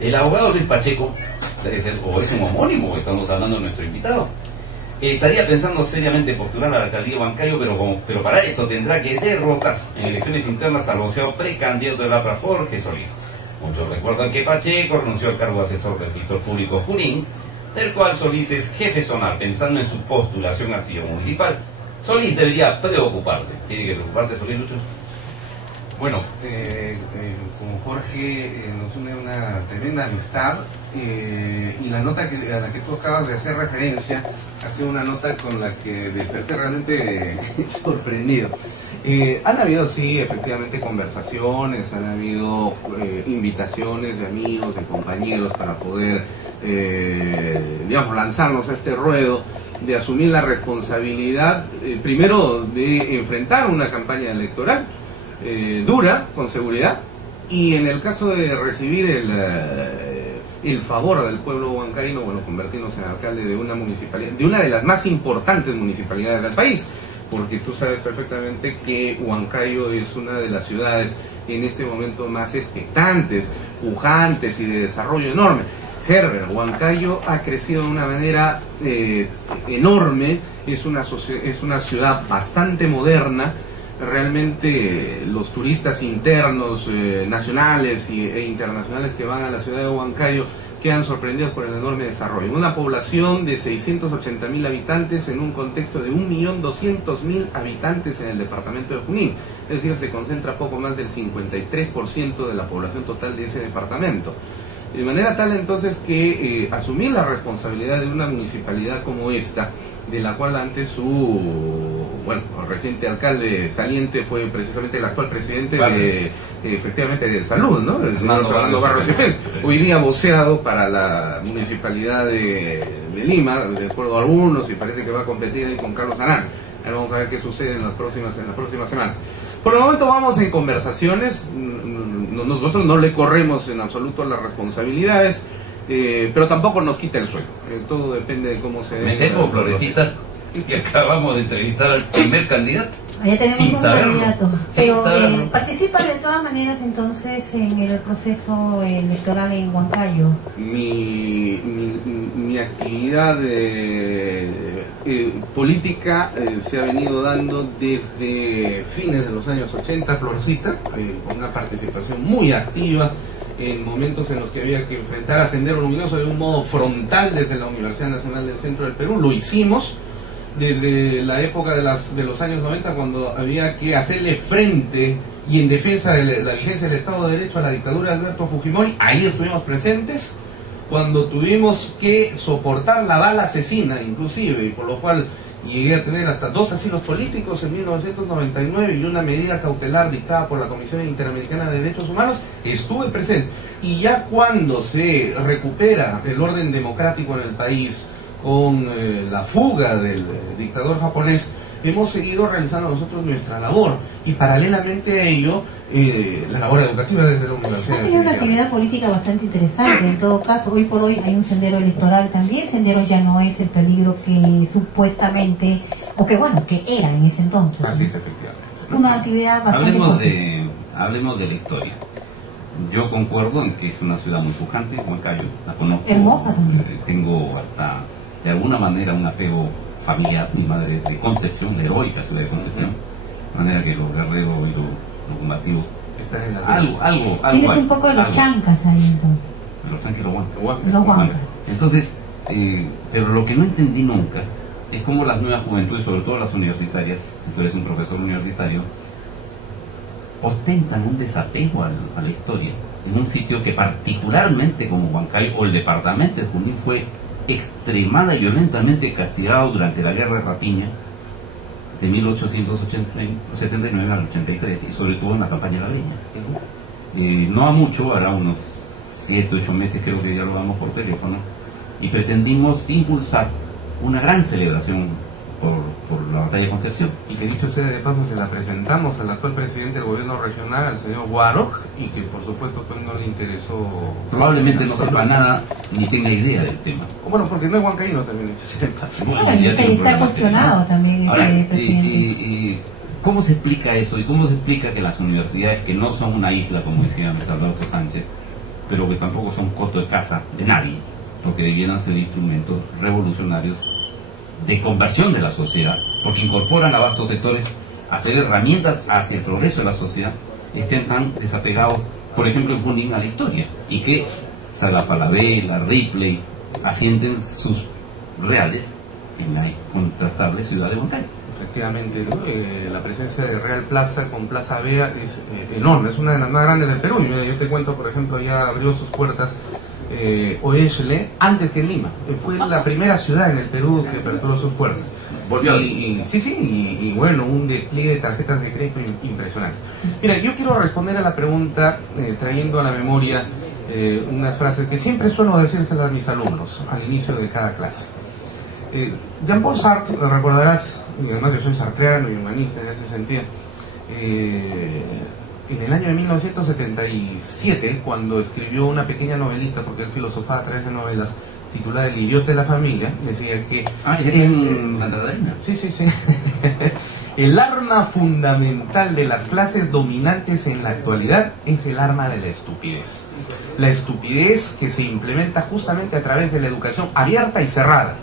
El abogado Luis Pacheco, debe ser, o es un homónimo, estamos hablando de nuestro invitado, estaría pensando seriamente postular a la alcaldía de Huancayo, pero para eso tendrá que derrotar en elecciones internas al voceado precandidato de la APRA, Jorge Solís. Muchos recuerdan que Pacheco renunció al cargo de asesor del registro público Junín, del cual Solís es jefe zonal, pensando en su postulación al sillón municipal. Solís debería preocuparse. ¿Tiene que preocuparse Solís, Lucho? Bueno, con Jorge nos une una tremenda amistad y la nota a la que tú acabas de hacer referencia ha sido una nota con la que desperté realmente sorprendido. Han habido, sí, efectivamente conversaciones, han habido invitaciones de amigos, de compañeros para poder, digamos, lanzarnos a este ruedo de asumir la responsabilidad, primero de enfrentar una campaña electoral dura, con seguridad, y en el caso de recibir el favor del pueblo huancaíno, bueno, convertirnos en alcalde de una municipalidad, de una de las más importantes municipalidades del país, porque tú sabes perfectamente que Huancayo es una de las ciudades en este momento más expectantes, pujantes y de desarrollo enorme. Herbert, Huancayo ha crecido de una manera enorme, es una ciudad bastante moderna. Realmente los turistas internos, nacionales e internacionales que van a la ciudad de Huancayo quedan sorprendidos por el enorme desarrollo. Una población de 680.000 habitantes en un contexto de 1.200.000 habitantes en el departamento de Junín. Es decir, se concentra poco más del 53% de la población total de ese departamento. De manera tal entonces que asumir la responsabilidad de una municipalidad como esta, de la cual antes su reciente alcalde saliente fue precisamente el actual presidente efectivamente de salud, ¿no? El señor Fernando Barros Yepes, hoy día voceado para la municipalidad de Lima, de acuerdo a algunos, y parece que va a competir ahí con Carlos Arán. Ahora vamos a ver qué sucede en las próximas semanas. Por el momento vamos en conversaciones, nosotros no le corremos en absoluto las responsabilidades, pero tampoco nos quita el sueño. Todo depende de cómo se dé. Me temo, Florecita, que acabamos de entrevistar al primer candidato. Ya tenemos un candidato, pero participa de todas maneras entonces en el proceso electoral en Huancayo. Mi actividad política se ha venido dando desde fines de los años 80, Florcita, con una participación muy activa en momentos en los que había que enfrentar a Sendero Luminoso de un modo frontal desde la Universidad Nacional del Centro del Perú. Lo hicimos desde la época de los años 90, cuando había que hacerle frente y en defensa de la vigencia del Estado de Derecho a la dictadura de Alberto Fujimori. Ahí estuvimos presentes cuando tuvimos que soportar la bala asesina inclusive, y por lo cual llegué a tener hasta 2 asilos políticos en 1999 y una medida cautelar dictada por la Comisión Interamericana de Derechos Humanos. Estuve presente, y ya cuando se recupera el orden democrático en el país con la fuga del dictador japonés, hemos seguido realizando nosotros nuestra labor, y paralelamente a ello la labor educativa desde la universidad. Ha tenido una actividad política bastante interesante. En todo caso, hoy por hoy hay un sendero electoral también. Sendero ya no es el peligro que supuestamente, o que bueno, que era en ese entonces. Así es, efectivamente, ¿no? Una actividad bastante hablemos de la historia. Yo concuerdo en que es una ciudad muy pujante, Huancayo, la conozco. Hermosa también. Tengo hasta, de alguna manera, un apego familiar. Mi madre es de Concepción, la heroica ciudad de Concepción. De manera que los guerreros y los combativos, algo. Tienes un poco de los chancas ahí entonces. Los chancas y los Los huancas. Entonces, pero lo que no entendí nunca es cómo las nuevas juventudes, sobre todo las universitarias, tú eres un profesor universitario, ostentan un desapego a la historia en un sitio que particularmente como Huancayo o el departamento de Junín fue extremada y violentamente castigado durante la guerra de rapiña de 1879 al 83, y sobre todo en la campaña de la Breña. No ha mucho, hará unos 7, 8 meses, creo que ya lo damos por teléfono, y pretendimos impulsar una gran celebración por la batalla de Concepción. Y que dicho sea de paso, se la presentamos al actual presidente del gobierno regional, al señor Guaroj, y que por supuesto pues no le interesó. Probablemente no sepa nada ni tenga idea del tema. Bueno, porque no es huancaíno también, dicho sea de paso. Está cuestionado también el presidente. ¿Cómo se explica eso? ¿Y cómo se explica que las universidades, que no son una isla, como decía Mr. Adolfo Sánchez, pero que tampoco son coto de casa de nadie, porque debieran ser instrumentos revolucionarios de conversión de la sociedad, porque incorporan a vastos sectores a ser herramientas hacia el progreso de la sociedad, estén tan desapegados, por ejemplo, en Junín a la historia, y que Sala Falabella, Ripley, asienten sus reales en la incontrastable ciudad de Huancayo. Efectivamente, ¿no? La presencia de Real Plaza con Plaza Vea es enorme, es una de las más grandes del Perú. Y mira, yo te cuento, por ejemplo, ya abrió sus puertas Oexle antes que en Lima. Fue la primera ciudad en el Perú que aperturó sus puertas. Y bueno, un despliegue de tarjetas de crédito impresionante. Mira, yo quiero responder a la pregunta trayendo a la memoria unas frases que siempre suelo decírselas a mis alumnos al inicio de cada clase. Jean-Paul Sartre, lo recordarás, y además yo soy sartreano y humanista en ese sentido, en el año de 1977, cuando escribió una pequeña novelita, porque él filosofaba a través de novelas, titulada El idiota de la familia, decía que... Sí. El arma fundamental de las clases dominantes en la actualidad es el arma de la estupidez. La estupidez que se implementa justamente a través de la educación abierta y cerrada.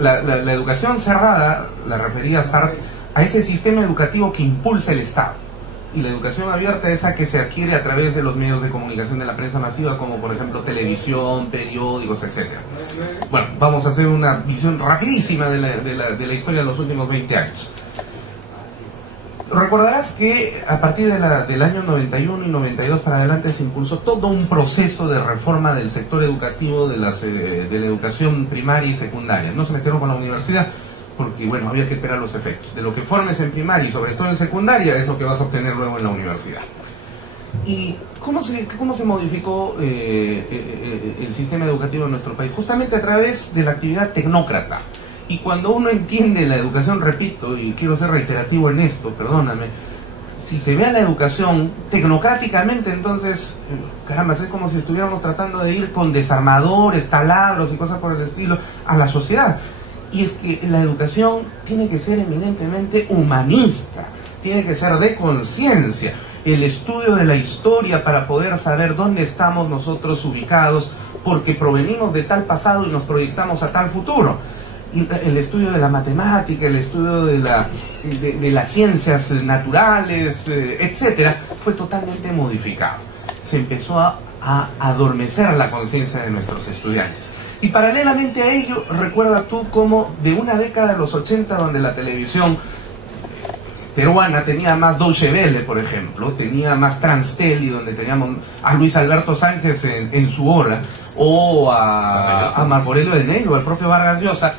La educación cerrada, la refería Sartre, a ese sistema educativo que impulsa el Estado. Y la educación abierta es esa que se adquiere a través de los medios de comunicación de la prensa masiva, como por ejemplo televisión, periódicos, etc. Bueno, vamos a hacer una visión rapidísima de la historia de los últimos 20 años. Recordarás que a partir del año 91 y 92 para adelante se impulsó todo un proceso de reforma del sector educativo de la educación primaria y secundaria. No se metieron con la universidad porque, bueno, había que esperar los efectos. De lo que formes en primaria y sobre todo en secundaria es lo que vas a obtener luego en la universidad. ¿Y cómo se modificó el sistema educativo en nuestro país? Justamente a través de la actividad tecnócrata. Y cuando uno entiende la educación, repito, y quiero ser reiterativo en esto, perdóname, si se ve a la educación tecnocráticamente, entonces, caramba, es como si estuviéramos tratando de ir con desarmadores, taladros y cosas por el estilo a la sociedad. Y es que la educación tiene que ser eminentemente humanista, tiene que ser de conciencia, el estudio de la historia para poder saber dónde estamos nosotros ubicados, porque provenimos de tal pasado y nos proyectamos a tal futuro. El estudio de la matemática, el estudio de las ciencias naturales, etcétera, fue totalmente modificado. Se empezó a adormecer la conciencia de nuestros estudiantes. Y paralelamente a ello, recuerda tú cómo de una década de los 80, donde la televisión peruana tenía más Deutsche Welle, por ejemplo, tenía más Transtel, y donde teníamos a Luis Alberto Sánchez en su hora, o a Marco Aurelio de Negro, al propio Vargas Llosa,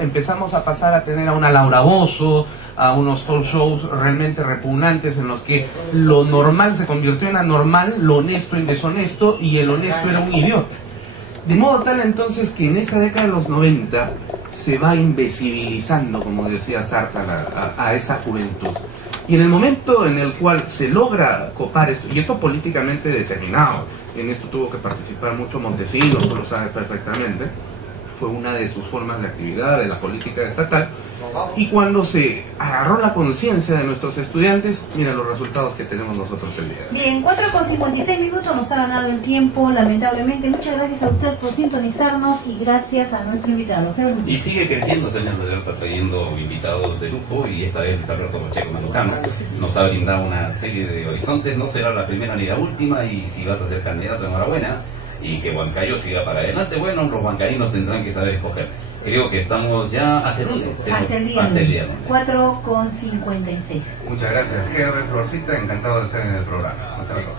empezamos a pasar a tener a una Laura Bozzo, a unos talk shows realmente repugnantes en los que lo normal se convirtió en anormal, lo honesto en deshonesto, y el honesto era un idiota. De modo tal entonces que en esta década de los 90 se va invisibilizando, como decía Sartre, a esa juventud. Y en el momento en el cual se logra copar esto, y esto políticamente determinado, en esto tuvo que participar mucho Montesinos, tú lo sabes perfectamente, fue una de sus formas de actividad de la política estatal, y cuando se agarró la conciencia de nuestros estudiantes, mira los resultados que tenemos nosotros el día de hoy. Bien, 4:56 nos ha ganado el tiempo, lamentablemente. Muchas gracias a usted por sintonizarnos y gracias a nuestro invitado. Y sigue creciendo, señor Roberto, trayendo invitados de lujo, y esta vez Alberto Pacheco Manucano nos ha brindado una serie de horizontes. No será la primera ni la última, y si vas a ser candidato, enhorabuena, y que Huancayo siga para adelante. Bueno, los huancaínos tendrán que saber escoger. Creo que estamos ya hasta el lunes. Hasta el día 4:56. Muchas gracias, Gerber, Florcita, encantado de estar en el programa. Hasta luego.